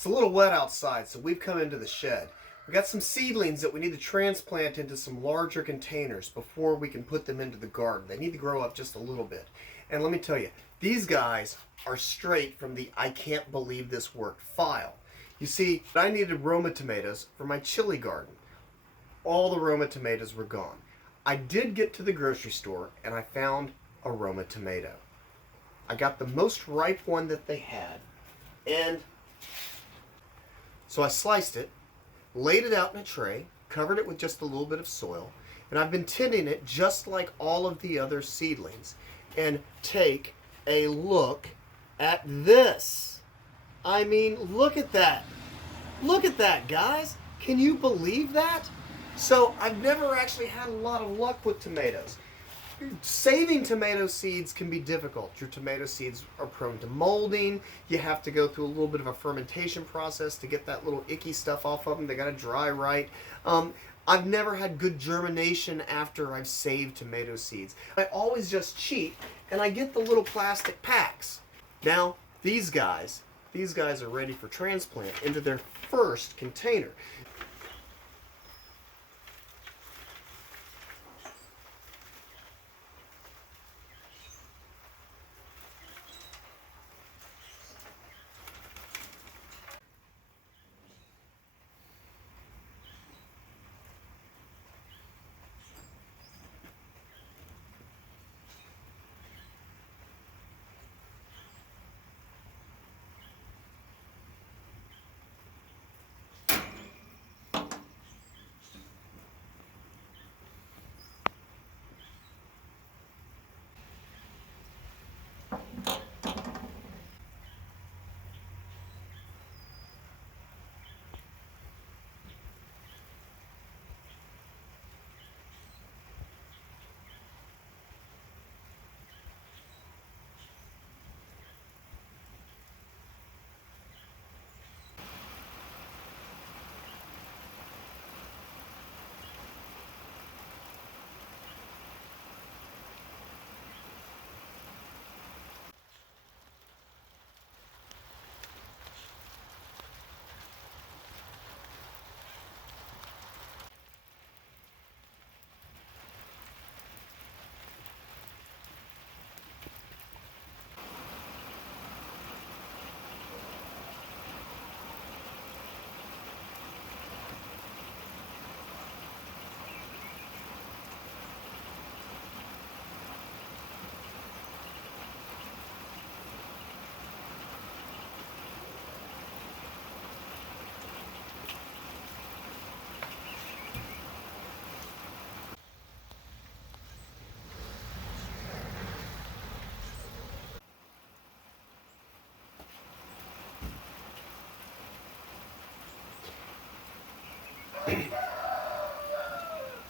It's a little wet outside, so we've come into the shed. We got some seedlings that we need to transplant into some larger containers before we can put them into the garden. They need to grow up just a little bit. And let me tell you, these guys are straight from the I can't believe this worked file. You see, I needed Roma tomatoes for my chili garden. All the Roma tomatoes were gone. I did get to the grocery store and I found a Roma tomato. I got the most ripe one that they had, and so I sliced it, laid it out in a tray, covered it with just a little bit of soil, and I've been tending it just like all of the other seedlings. And take a look at this. I mean, look at that. Look at that, guys. Can you believe that? So I've never actually had a lot of luck with tomatoes. Saving tomato seeds can be difficult. Your tomato seeds are prone to molding. You have to go through a little bit of a fermentation process to get that little icky stuff off of them. They got to dry right. I've never had good germination after I've saved tomato seeds. I always just cheat and I get the little plastic packs. Now, these guys are ready for transplant into their first container.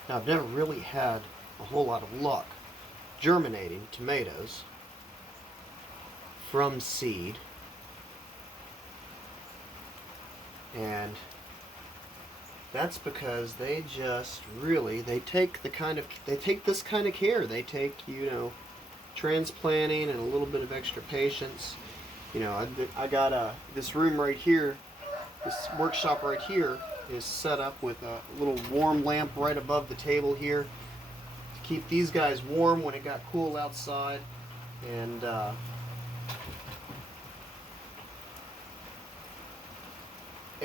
Now, I've never really had a whole lot of luck germinating tomatoes from seed, and that's because they just really they take this kind of care. They take, transplanting and a little bit of extra patience. I got this room right here, this workshop right here is set up with a little warm lamp right above the table here to keep these guys warm when it got cool outside. And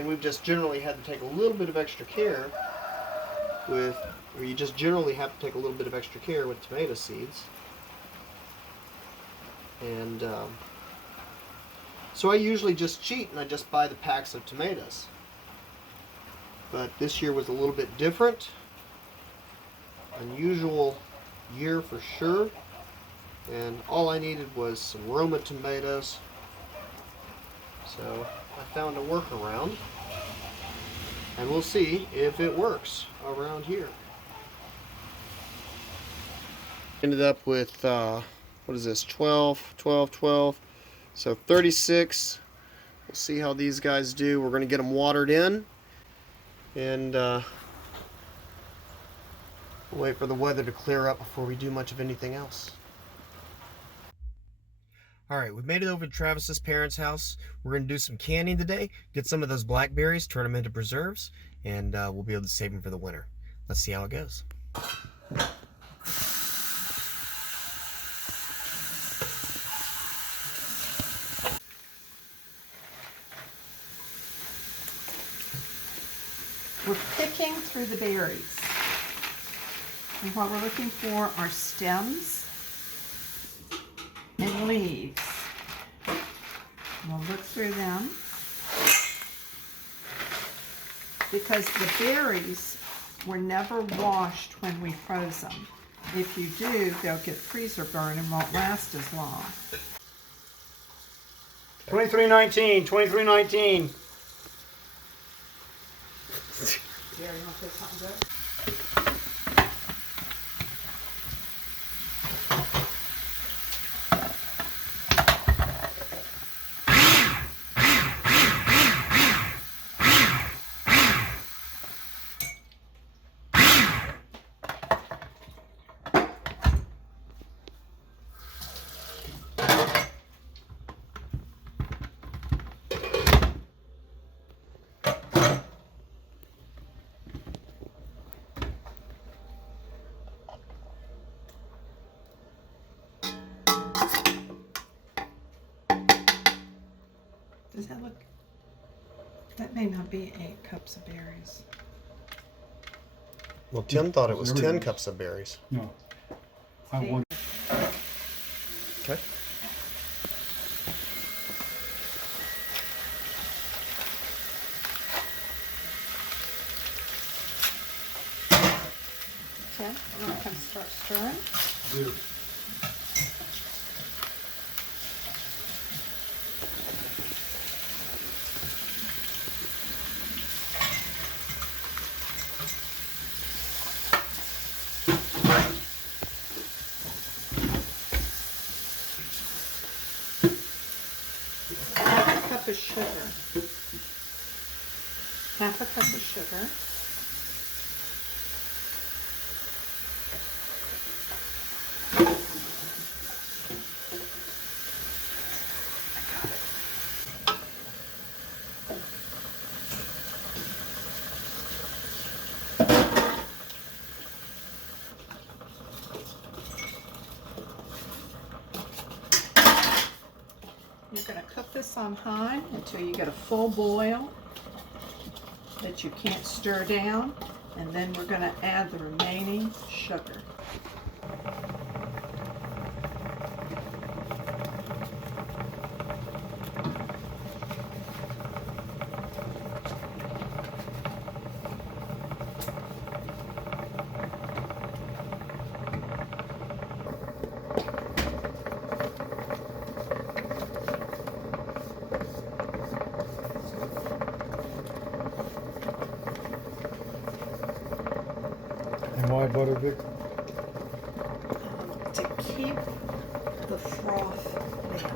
we've just generally had to take a little bit of extra care with, or you just generally have to take a little bit of extra care with tomato seeds. And so I usually just cheat and I just buy the packs of tomatoes. But this year was a little bit different. Unusual year for sure. And all I needed was some Roma tomatoes. So I found a workaround. And we'll see if it works around here. Ended up with, what is this, 12, 12, 12. So 36. We'll see how these guys do. We're going to get them watered in. And wait for the weather to clear up before we do much of anything else. All right, we've made it over to Travis's parents' house. We're going to do some canning today, get some of those blackberries, turn them into preserves, and we'll be able to save them for the winter. Let's see how it goes. We're picking through the berries. And what we're looking for are stems and leaves. We'll look through them because the berries were never washed when we froze them. If you do, they'll get freezer burn and won't last as long. 2319, 2319. Yeah, you want to say something good? Does that look? That may not be 8 cups of berries. Well, Tim thought it was 10 cups of berries. No. I want. Okay. Okay, I'm going to start stirring. Half a cup of sugar. Half a cup of sugar. You're going to cook this on high until you get a full boil that you can't stir down, and then we're going to add the remaining sugar. And why butter, Vic? To keep the froth there.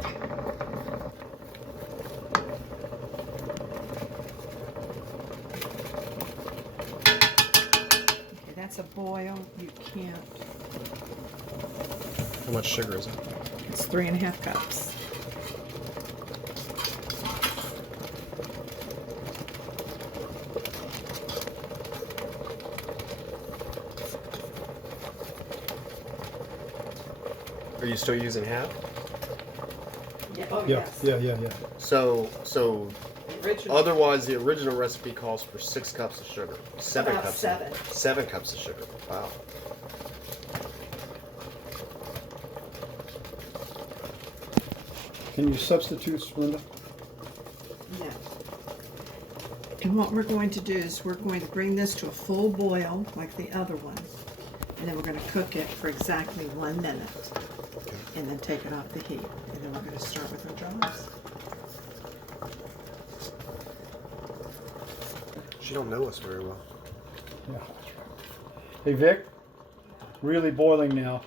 Okay, that's a boil. You can't. How much sugar is it? It's 3.5 cups. Are you still using half? Yeah. Oh, Yeah, yes. yeah. So Original. otherwise the original recipe calls for 6 cups of sugar. 7 About cups. 7. 7 cups of sugar. Wow. Can you substitute, Linda? No. And what we're going to do is we're going to bring this to a full boil like the other one. And then we're going to cook it for exactly 1 minute. And then take it off the heat. And then we're going to start with our jars. She don't know us very well. Yeah. Hey, Vic. Really boiling now.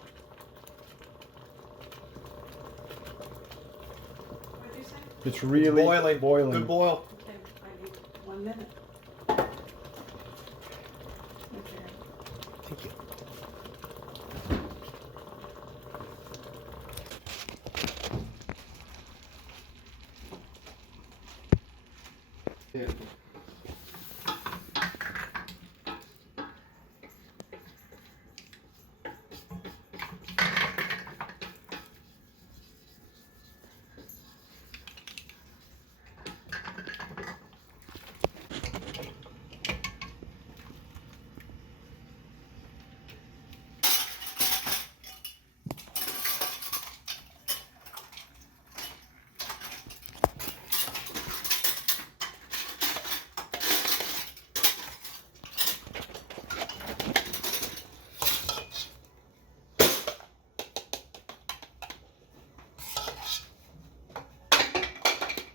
What did you say? It's really boiling. Good boil. Okay, I need 1 minute. Okay. Thank you. Yeah.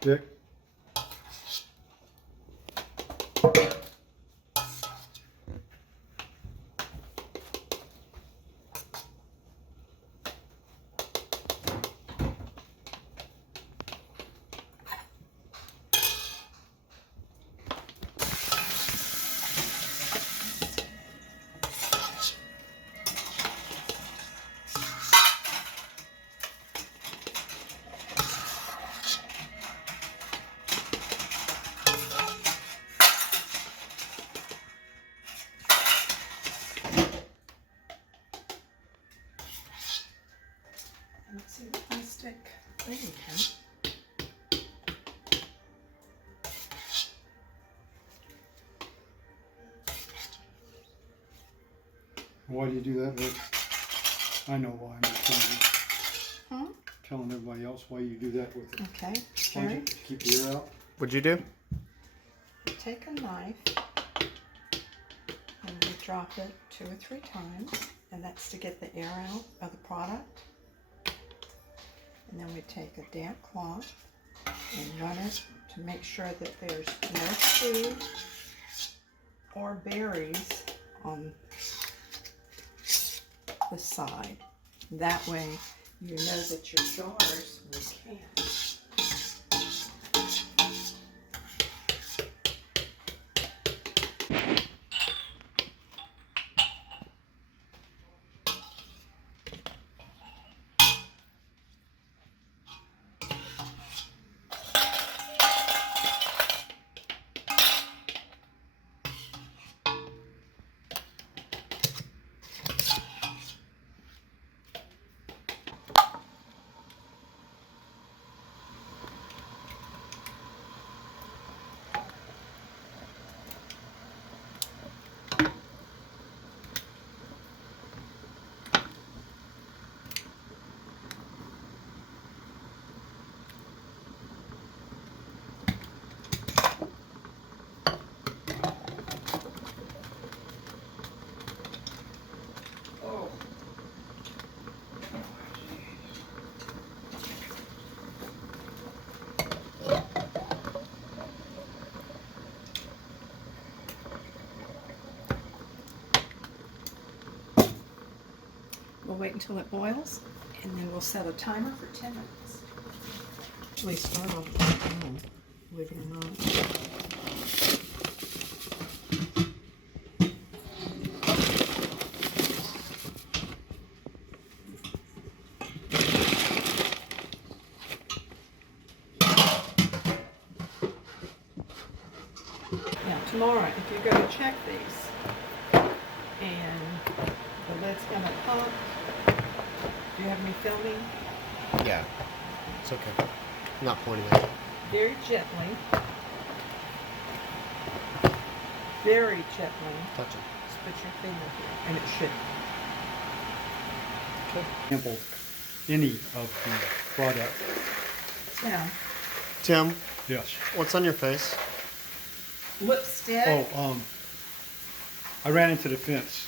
Vic? Let's see the plastic thing here. Why do you do that, Vic? I know why. I'm just telling everybody else why you do that with it. Okay, Why don't sure. you keep the air out? What'd you do? Take a knife and you drop it 2 or 3 times, and that's to get the air out of the product. And then we take a damp cloth and run it to make sure that there's no food or berries on the side. That way you know that your jars will can. We'll wait until it boils, and then we'll set a timer for 10 minutes. We start off with believe it or not. Now tomorrow, if you go to check these, and the lid's gonna pop, do you have me filming? Yeah. It's okay. I'm not pointing at it. Very gently. Very gently. Touch it. Just put your finger here, and it should. Sample any of the product. Yeah. Tim, Yes. what's on your face? Lipstick. Oh, I ran into the fence.